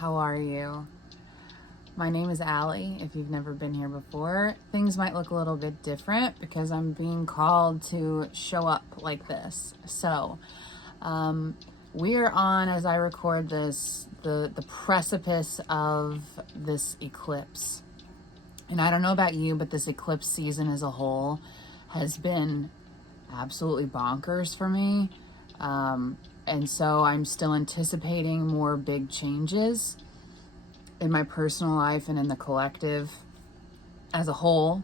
How are you? My name is Allie. If you've never been here before, things might look a little bit different because I'm being called to show up like this. So, we are on, as I record this, the precipice of this eclipse. And I don't know about you, but this eclipse season as a whole has been absolutely bonkers for me. And so I'm still anticipating more big changes in my personal life and in the collective as a whole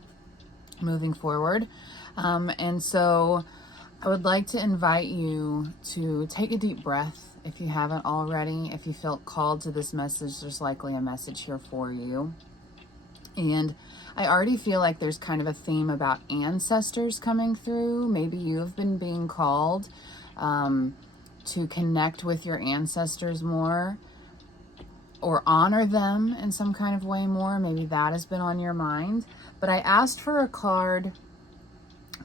moving forward. And so I would like to invite you to take a deep breath if you haven't already. If you felt called to this message, there's likely a message here for you. And I already feel like there's kind of a theme about ancestors coming through. Maybe you have been being called to connect with your ancestors more or honor them in some kind of way more. Maybe that has been on your mind. But I asked for a card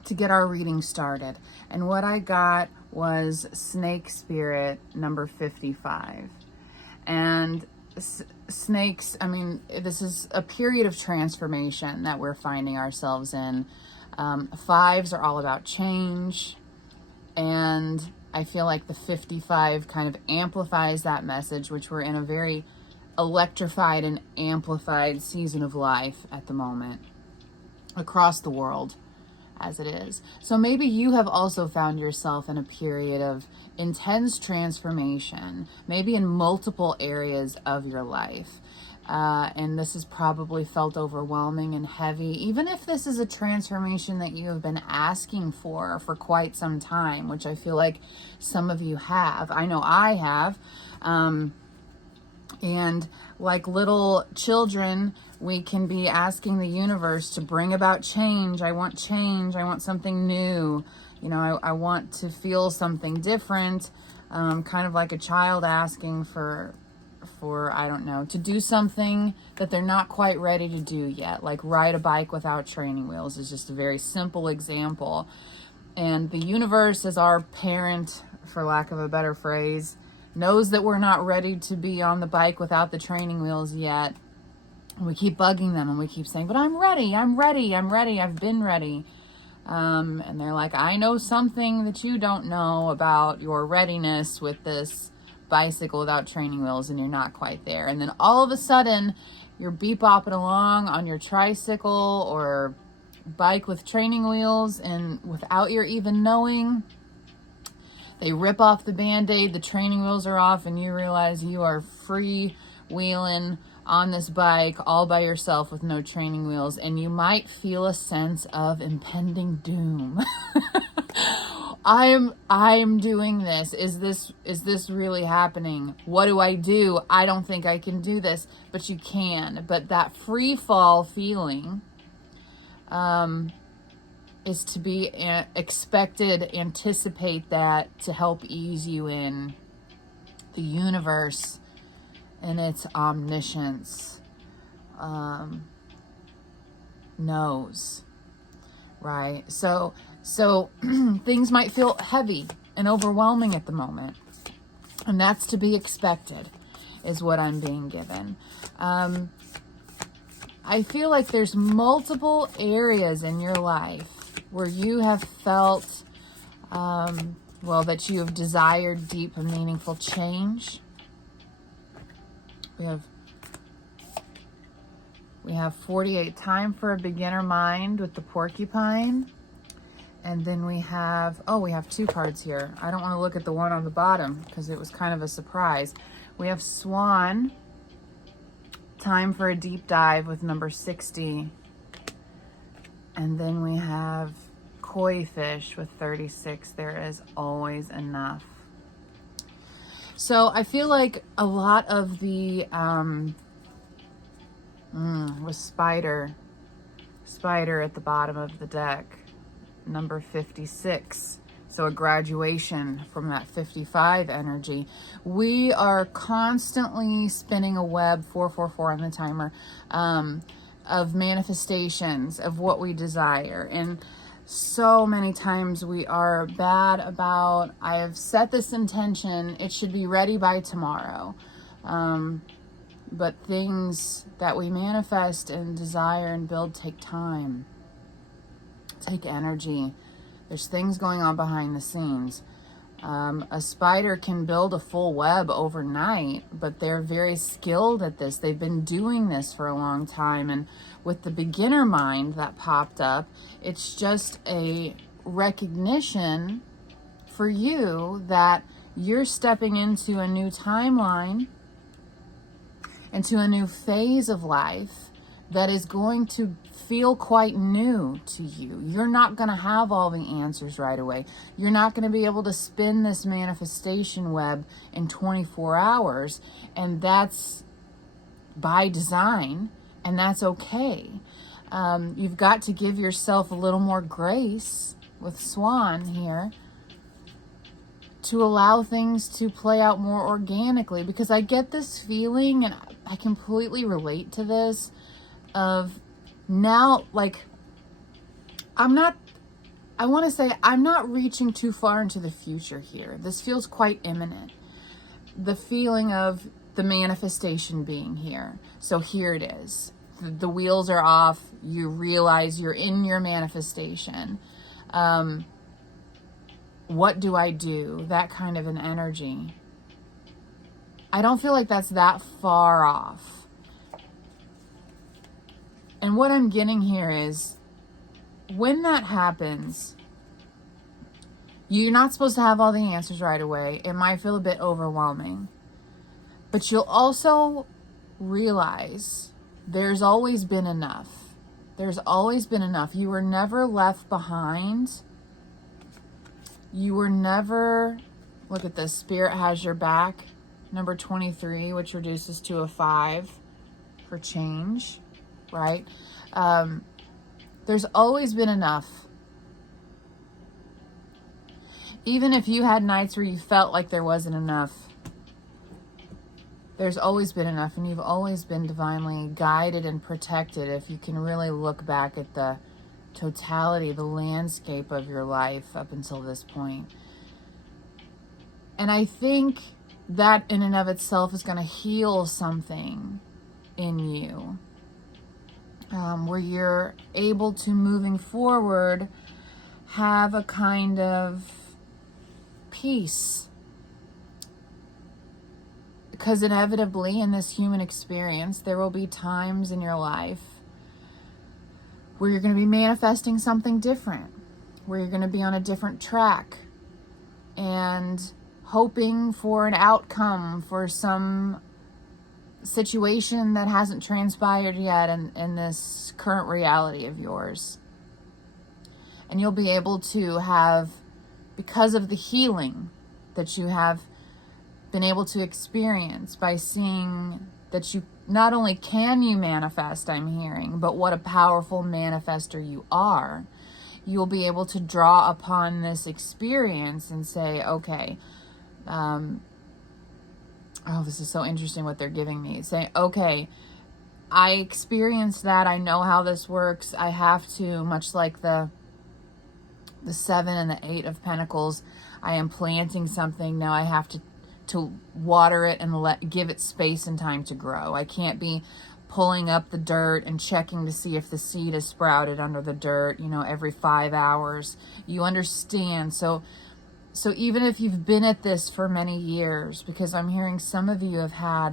to get our reading started. And what I got was Snake Spirit number 55. And snakes, I mean, this is a period of transformation that we're finding ourselves in. Fives are all about change. And I feel like the 55 kind of amplifies that message, which we're in a very electrified and amplified season of life at the moment across the world as it is. So maybe you have also found yourself in a period of intense transformation, maybe in multiple areas of your life. And this has probably felt overwhelming and heavy, even if this is a transformation that you have been asking for quite some time, which I feel like some of you have. I know I have. And like little children, we can be asking the universe to bring about change. I want change. I want something new. You know, I want to feel something different. Kind of like a child asking for, I don't know, to do something that they're not quite ready to do yet. Like ride a bike without training wheels is just a very simple example. And the universe, as our parent, for lack of a better phrase, knows that we're not ready to be on the bike without the training wheels yet. And we keep bugging them and we keep saying, but I'm ready, I've been ready. And they're like, I know something that you don't know about your readiness with this bicycle without training wheels, and you're not quite there. And then all of a sudden, you're beep-bopping along on your tricycle or bike with training wheels, and without your even knowing, they rip off the Band-Aid, the training wheels are off, and you realize you are free-wheeling on this bike all by yourself with no training wheels, and you might feel a sense of impending doom. I'm doing this. Is this really happening? What do? I don't think I can do this, but you can. But that free fall feeling is to be expected. Anticipate that to help ease you in. The universe and its omniscience knows, right? So things might feel heavy and overwhelming at the moment, and that's to be expected, is what I'm being given. I feel like there's multiple areas in your life where you have felt, that you have desired deep and meaningful change. We have 48, time for a beginner mind with the porcupine. And then we have two cards here. I don't want to look at the one on the bottom because it was kind of a surprise. We have swan, time for a deep dive with number 60. And then we have koi fish with 36. There is always enough. So I feel like a lot of the, with spider at the bottom of the deck, number 56. So a graduation from that 55 energy. We are constantly spinning a web, 444 on the timer, of manifestations of what we desire. And so many times we are bad about, I have set this intention, it should be ready by tomorrow. But things that we manifest and desire and build take time, take energy. There's things going on behind the scenes. A spider can build a full web overnight, but they're very skilled at this. They've been doing this for a long time. And with the beginner mind that popped up, it's just a recognition for you that you're stepping into a new timeline, into a new phase of life that is going to feel quite new to you. You're not going to have all the answers right away. You're not going to be able to spin this manifestation web in 24 hours, and that's by design, and that's okay. You've got to give yourself a little more grace with Swan here to allow things to play out more organically, because I get this feeling, and I completely relate to this, of now, like, I'm not reaching too far into the future here. This feels quite imminent. The feeling of the manifestation being here. So here it is. The wheels are off. You realize you're in your manifestation. What do I do? That kind of an energy. I don't feel like that's that far off. And what I'm getting here is, when that happens, you're not supposed to have all the answers right away. It might feel a bit overwhelming. But you'll also realize there's always been enough. There's always been enough. You were never left behind. You were never, look at this, Spirit has your back. Number 23, which reduces to a 5 for change, right? There's always been enough. Even if you had nights where you felt like there wasn't enough, there's always been enough, and you've always been divinely guided and protected if you can really look back at the totality, the landscape of your life up until this point. And I think that in and of itself is going to heal something in you, where you're able to, moving forward, have a kind of peace. Because inevitably in this human experience, there will be times in your life where you're going to be manifesting something different, where you're going to be on a different track and hoping for an outcome for some situation that hasn't transpired yet in this current reality of yours. And you'll be able to have, because of the healing that you have been able to experience by seeing that you not only can you manifest, I'm hearing, but what a powerful manifester you are. You'll be able to draw upon this experience and say, okay, this is so interesting what they're giving me. Say, okay, I experienced that. I know how this works. I have to, much like the 7 and the 8 of Pentacles, I am planting something. Now I have to water it and give it space and time to grow. I can't be pulling up the dirt and checking to see if the seed is sprouted under the dirt, every 5 hours. You understand? So even if you've been at this for many years, because I'm hearing some of you have had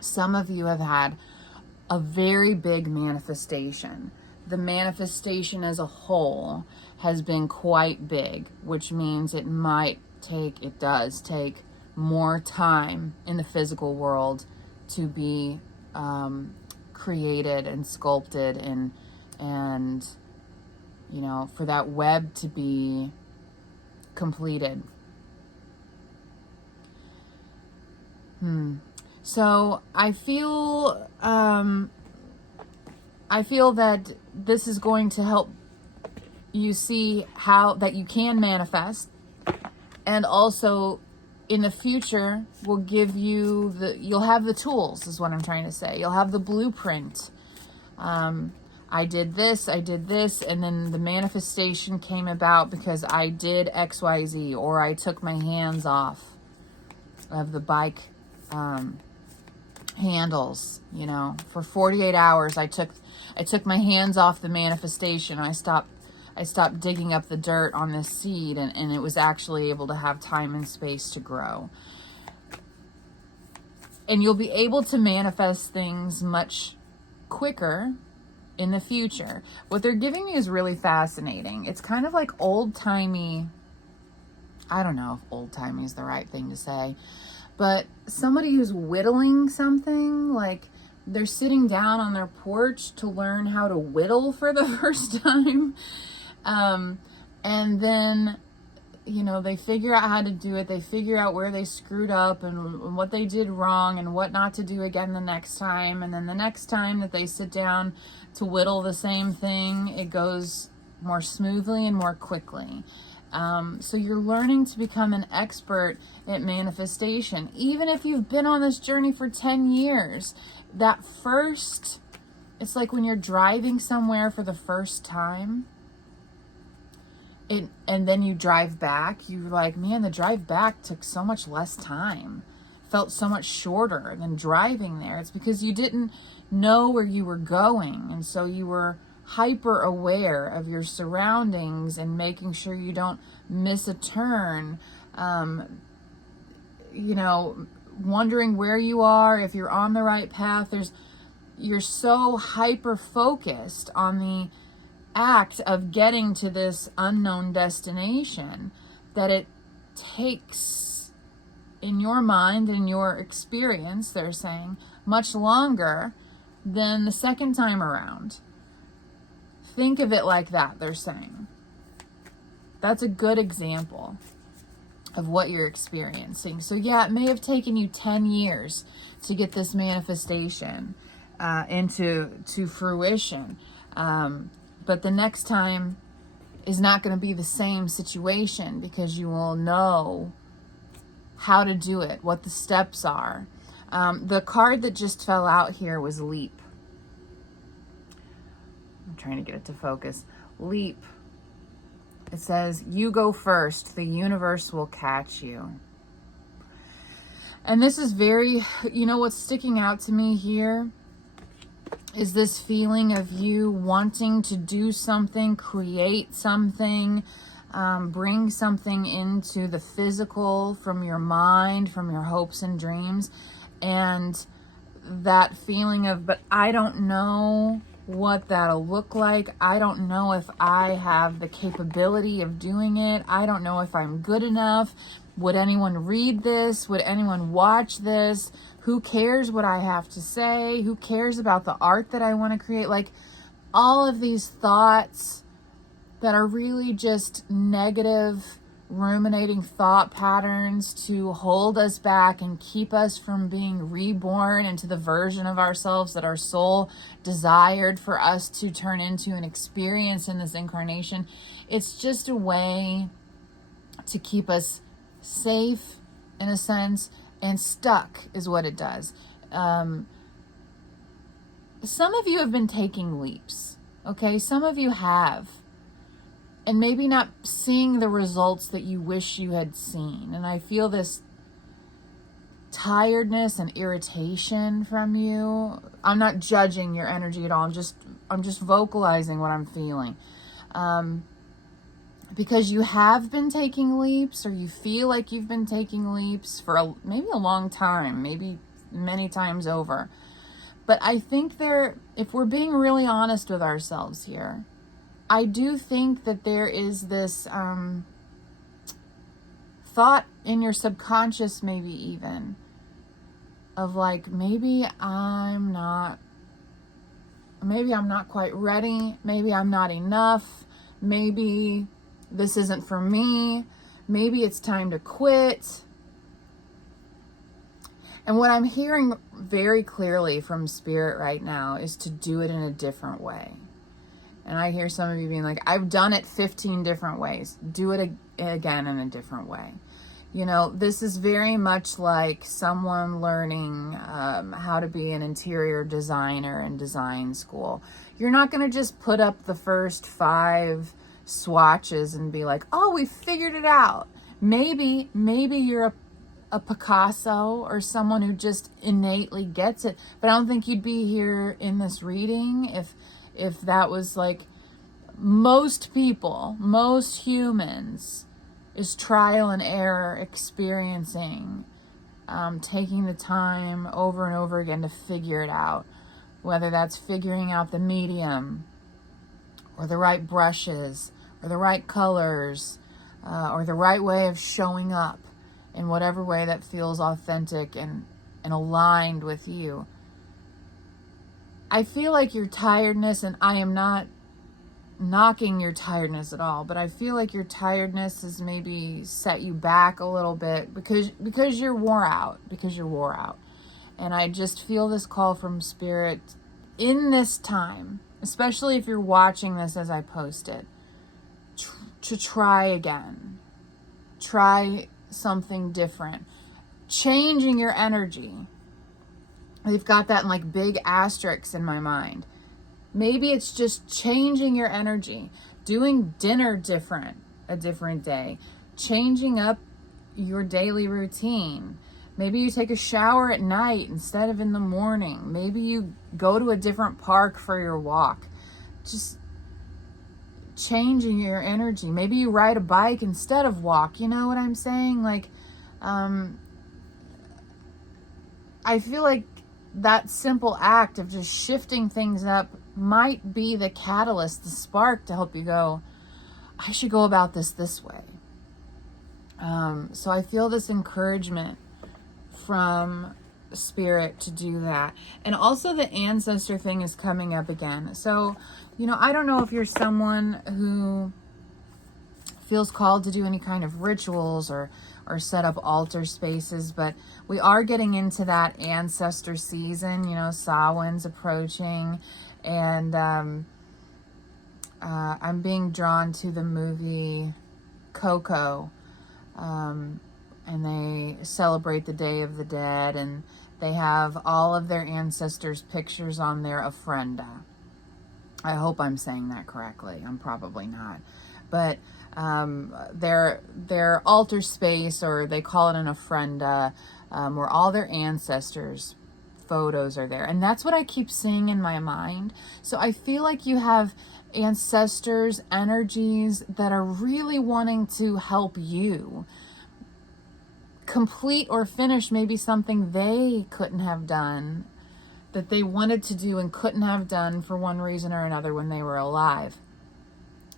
some of you have had a very big manifestation. The manifestation as a whole has been quite big, which means it does take more time in the physical world to be created and sculpted and for that web to be completed. So I feel that this is going to help you see how that you can manifest, and also in the future will give you you'll have the tools, is what I'm trying to say. You'll have the blueprint. I did this, and then the manifestation came about because I did XYZ, or I took my hands off of the bike handles, you know. For 48 hours, I took my hands off the manifestation. I stopped digging up the dirt on this seed, and it was actually able to have time and space to grow. And you'll be able to manifest things much quicker in the future. What they're giving me is really fascinating. It's kind of like old-timey, I don't know if old-timey is the right thing to say, but somebody who's whittling something, like they're sitting down on their porch to learn how to whittle for the first time. And then, you know, they figure out how to do it. They figure out where they screwed up and what they did wrong and what not to do again the next time. And then the next time that they sit down to whittle the same thing, it goes more smoothly and more quickly. So you're learning to become an expert at manifestation. Even if you've been on this journey for 10 years, that first, it's like when you're driving somewhere for the first time, and then you drive back, you're like, man, the drive back took so much less time, felt so much shorter than driving there. It's because you didn't know where you were going, and so you were hyper aware of your surroundings and making sure you don't miss a turn, you know, wondering where you are, if you're on the right path. You're so hyper focused on the act of getting to this unknown destination that it takes, in your mind and your experience, they're saying, much longer than the second time around. Think of it like that, they're saying. That's a good example of what you're experiencing. So yeah, it may have taken you 10 years to get this manifestation into fruition. But the next time is not going to be the same situation, because you will know how to do it, what the steps are. The card that just fell out here was Leap. I'm trying to get it to focus. Leap. It says, you go first. The universe will catch you. And this is very, you know, what's sticking out to me here is this feeling of you wanting to do something, create something, bring something into the physical from your mind, from your hopes and dreams. And that feeling of, but I don't know what that'll look like. I don't know if I have the capability of doing it. I don't know if I'm good enough. Would anyone read this? Would anyone watch this? Who cares what I have to say? Who cares about the art that I want to create? Like, all of these thoughts that are really just negative, ruminating thought patterns to hold us back and keep us from being reborn into the version of ourselves that our soul desired for us to turn into and experience in this incarnation. It's just a way to keep us safe, in a sense, and stuck is what it does. Some of you have been taking leaps, okay? Some of you have. And maybe not seeing the results that you wish you had seen. And I feel this tiredness and irritation from you. I'm not judging your energy at all. I'm just vocalizing what I'm feeling. Because you have been taking leaps, or you feel like you've been taking leaps for maybe a long time, maybe many times over. But I think if we're being really honest with ourselves here, I do think that there is this thought in your subconscious, maybe even, of like, maybe I'm not quite ready. Maybe I'm not enough. Maybe this isn't for me. Maybe it's time to quit. And what I'm hearing very clearly from Spirit right now is to do it in a different way. And I hear some of you being like, I've done it 15 different ways. Do it again in a different way. You know, this is very much like someone learning how to be an interior designer in design school. You're not going to just put up the first 5 swatches and be like, oh, we figured it out. Maybe you're a Picasso or someone who just innately gets it. But I don't think you'd be here in this reading if that was like most people, most humans, is trial and error experiencing, taking the time over and over again to figure it out, whether that's figuring out the medium or the right brushes or the right colors or the right way of showing up in whatever way that feels authentic and aligned with you. I feel like your tiredness, and I am not knocking your tiredness at all, but I feel like your tiredness has maybe set you back a little bit because you're wore out, And I just feel this call from Spirit in this time, especially if you're watching this as I post it, to try again. Try something different. Changing your energy. They've got that in like big asterisks in my mind. Maybe it's just changing your energy, doing dinner different, a different day, changing up your daily routine. Maybe you take a shower at night instead of in the morning. Maybe you go to a different park for your walk. Just changing your energy. Maybe you ride a bike instead of walk. You know what I'm saying? Like, I feel like that simple act of just shifting things up might be the catalyst, the spark to help you go, I should go about this way. So I feel this encouragement from Spirit to do that. And also the ancestor thing is coming up again. So, I don't know if you're someone who feels called to do any kind of rituals or set up altar spaces, but we are getting into that ancestor season. Samhain's approaching, and I'm being drawn to the movie Coco, and they celebrate the Day of the Dead, and they have all of their ancestors' pictures on their ofrenda. I hope I'm saying that correctly. I'm probably not, but their altar space, or they call it an ofrenda, where all their ancestors' photos are there. And that's what I keep seeing in my mind. So I feel like you have ancestors' energies that are really wanting to help you complete or finish maybe something they couldn't have done, that they wanted to do and couldn't have done for one reason or another when they were alive.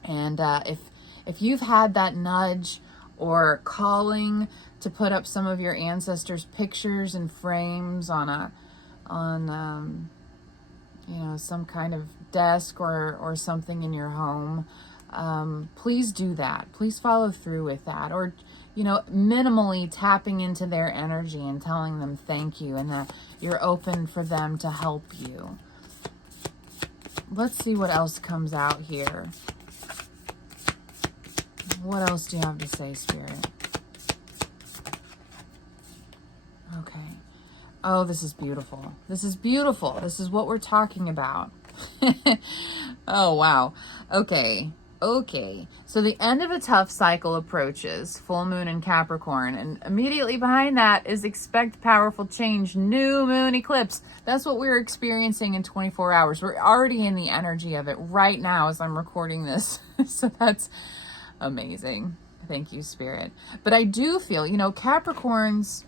And if you've had that nudge or calling to put up some of your ancestors' pictures and frames on some kind of desk or something in your home, please do that. Please follow through with that. Or, minimally tapping into their energy and telling them thank you and that you're open for them to help you. Let's see what else comes out here. What else do you have to say, Spirit? Okay. Oh, this is beautiful. This is beautiful. This is what we're talking about. Oh, wow. Okay. So the end of a tough cycle approaches, full moon in Capricorn, and immediately behind that is expect powerful change, new moon eclipse. That's what we're experiencing in 24 hours. We're already in the energy of it right now as I'm recording this. So that's amazing. Thank you, Spirit. But I do feel, Capricorns,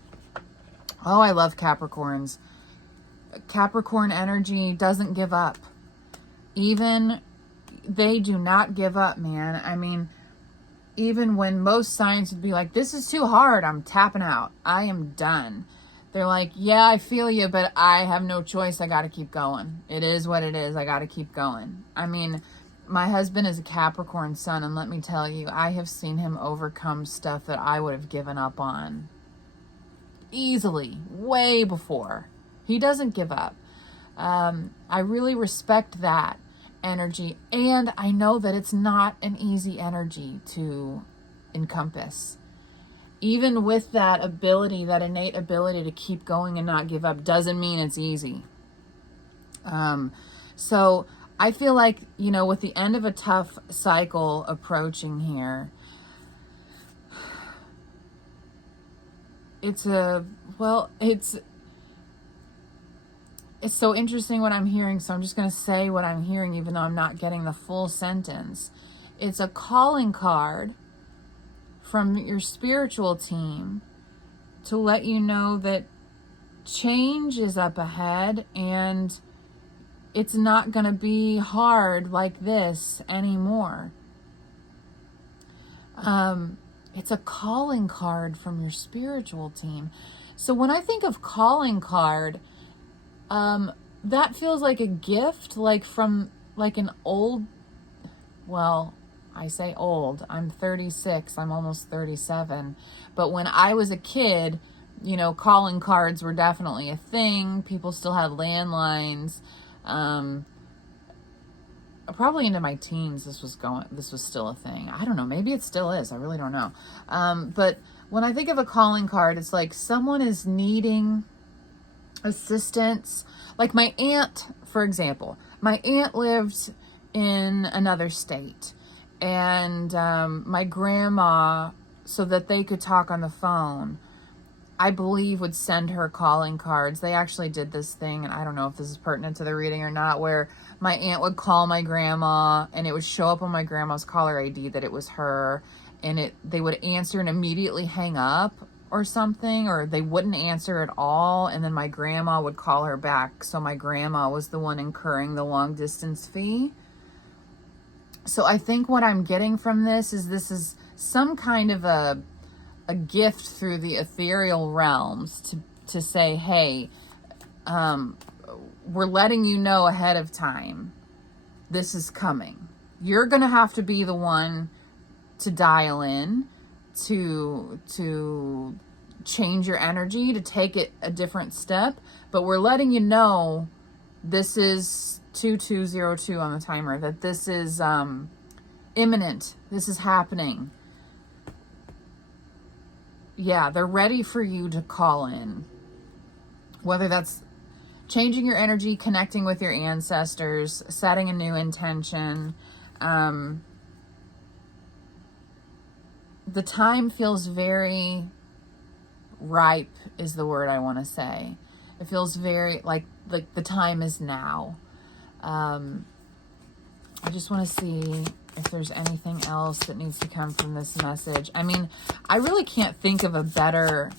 oh, I love Capricorns. Capricorn energy doesn't give up. They do not give up, man. I mean, even when most signs would be like, this is too hard, I'm tapping out. I am done. They're like, yeah, I feel you, but I have no choice. I got to keep going. It is what it is. I got to keep going. I mean, my husband is a Capricorn sun, and let me tell you, I have seen him overcome stuff that I would have given up on easily, way before. He doesn't give up. I really respect that energy, and I know that it's not an easy energy to encompass. Even with that ability, that innate ability to keep going and not give up, doesn't mean it's easy. So I feel like, with the end of a tough cycle approaching here, it's so interesting what I'm hearing, so I'm just going to say what I'm hearing even though I'm not getting the full sentence. It's a calling card from your spiritual team to let you know that change is up ahead and it's not going to be hard like this anymore. It's a calling card from your spiritual team. So when I think of calling card, that feels like a gift, like from like an old, well, I say old, I'm 36, I'm almost 37. But when I was a kid, you know, calling cards were definitely a thing. People still had landlines. Probably into my teens, this was still a thing. I don't know, maybe it still is. I really don't know. But when I think of a calling card, it's like someone is needing assistance. Like my aunt, for example. My aunt lived in another state, and my grandma, so that they could talk on the phone, I believe would send her calling cards. They actually did this thing, and I don't know if this is pertinent to the reading or not, where my aunt would call my grandma and it would show up on my grandma's caller ID that it was her, and they would answer and immediately hang up or something, or they wouldn't answer at all, and then my grandma would call her back. So my grandma was the one incurring the long distance fee. So I think what I'm getting from this is some kind of a gift through the ethereal realms to say, hey, we're letting you know ahead of time, this is coming. You're going to have to be the one to dial in, to change your energy, to take it a different step. But we're letting you know, this is 2202 on the timer, that this is imminent. This is happening. Yeah, they're ready for you to call in. Whether that's changing your energy, connecting with your ancestors, setting a new intention. The time feels very ripe is the word I want to say. It feels very like the time is now. I just want to see if there's anything else that needs to come from this message. I mean, I really can't think of a better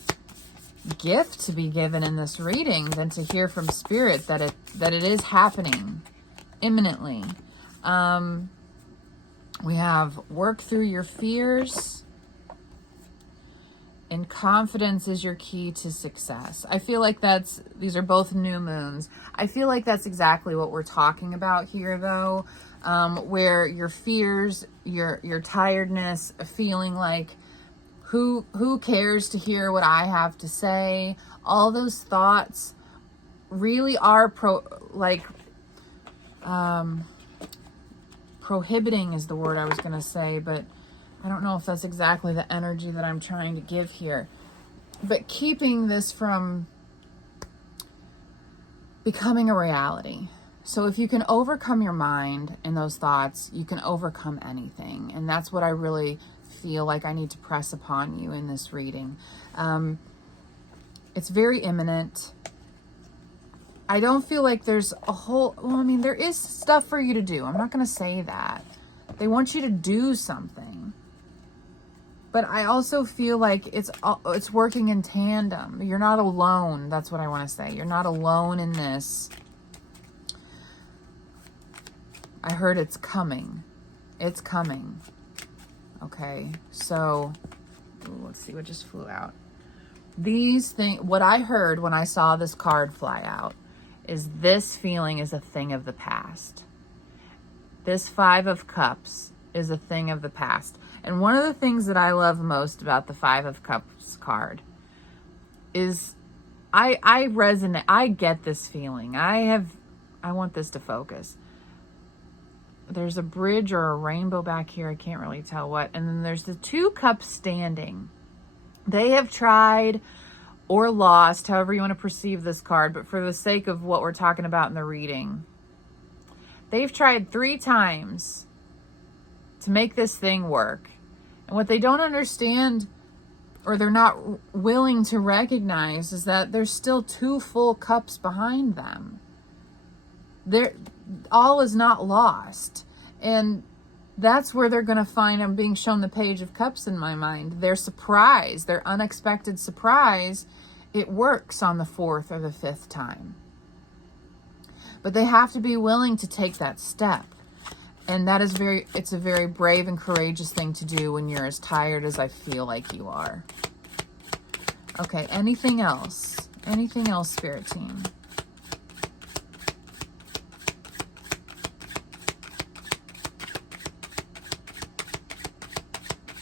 gift to be given in this reading than to hear from Spirit that it is happening imminently. We have work through your fears, and confidence is your key to success. I feel like these are both new moons. I feel like that's exactly what we're talking about here, though. Where your fears, your tiredness, feeling like who cares to hear what I have to say, all those thoughts really are prohibiting is the word I was going to say, but I don't know if that's exactly the energy that I'm trying to give here. But keeping this from becoming a reality. So if you can overcome your mind and those thoughts, you can overcome anything. And that's what I really feel like I need to press upon you in this reading. It's very imminent. I don't feel like there's there is stuff for you to do. I'm not going to say that. They want you to do something. But I also feel like it's working in tandem. You're not alone. That's what I want to say. You're not alone in this. I heard it's coming. It's coming. Okay, so let's see what just flew out. These things, what I heard when I saw this card fly out is this feeling is a thing of the past. This 5 of Cups is a thing of the past. And one of the things that I love most about the 5 of Cups card is I resonate. I get this feeling. I want this to focus. There's a bridge or a rainbow back here. I can't really tell what. And then there's the 2 cups standing. They have tried or lost, however you want to perceive this card, but for the sake of what we're talking about in the reading, they've tried 3 times to make this thing work. And what they don't understand, or they're not willing to recognize is that there's still 2 full cups behind them. All is not lost. And that's where they're going to find, I'm being shown the Page of Cups in my mind. Their surprise, their unexpected surprise, it works on the 4th or the 5th time. But they have to be willing to take that step. And that is it's a very brave and courageous thing to do when you're as tired as I feel like you are. Okay, anything else? Anything else, Spirit Team?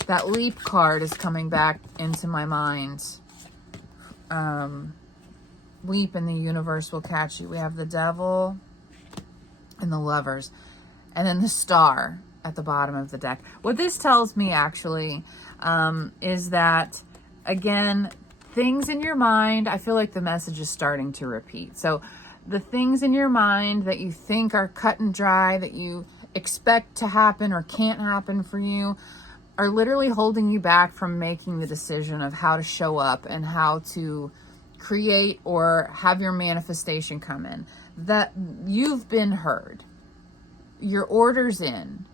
That Leap card is coming back into my mind. Leap and the universe will catch you. We have the Devil and the Lovers. And then the Star at the bottom of the deck. What this tells me actually is that, again, things in your mind, I feel like the message is starting to repeat. So the things in your mind that you think are cut and dry, that you expect to happen or can't happen for you, are literally holding you back from making the decision of how to show up and how to create or have your manifestation come in. That you've been heard. Your order's in.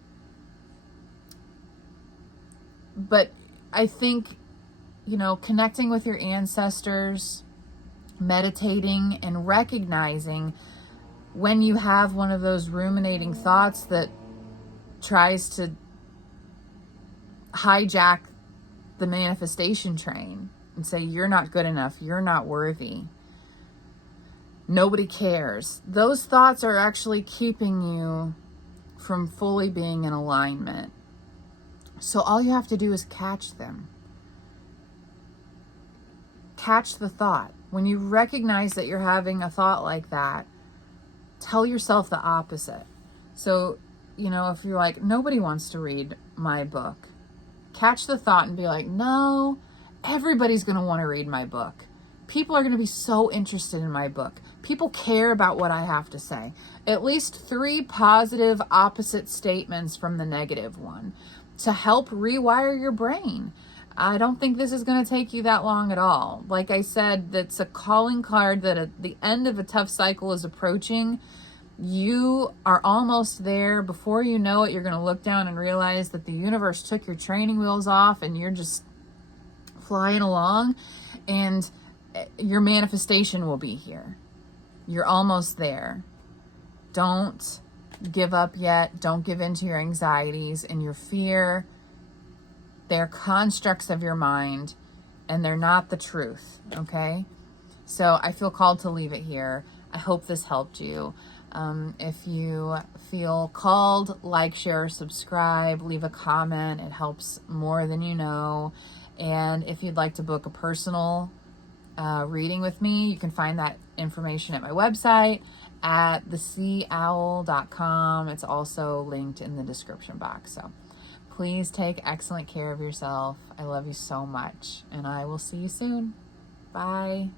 But I think, connecting with your ancestors, meditating and recognizing when you have one of those ruminating thoughts that tries to hijack the manifestation train and say, you're not good enough, you're not worthy, nobody cares. Those thoughts are actually keeping you from fully being in alignment. So all you have to do is catch them. Catch the thought. When you recognize that you're having a thought like that, tell yourself the opposite. So, if you're like, nobody wants to read my book, catch the thought and be like, no, everybody's going to want to read my book. People are going to be so interested in my book. People care about what I have to say. At least 3 positive opposite statements from the negative one to help rewire your brain. I don't think this is going to take you that long at all. Like I said, that's a calling card that at the end of a tough cycle is approaching. You are almost there. Before you know it, you're going to look down and realize that the universe took your training wheels off and you're just flying along, and your manifestation will be here. You're almost there. Don't give up yet. Don't give in to your anxieties and your fear. They're constructs of your mind and they're not the truth, okay? So I feel called to leave it here. I hope this helped you. If you feel called, like, share, subscribe, leave a comment. It helps more than you know. And if you'd like to book a personal reading with me, you can find that information at my website at theseaowl.com. It's also linked in the description box. So please take excellent care of yourself. I love you so much, and I will see you soon. Bye.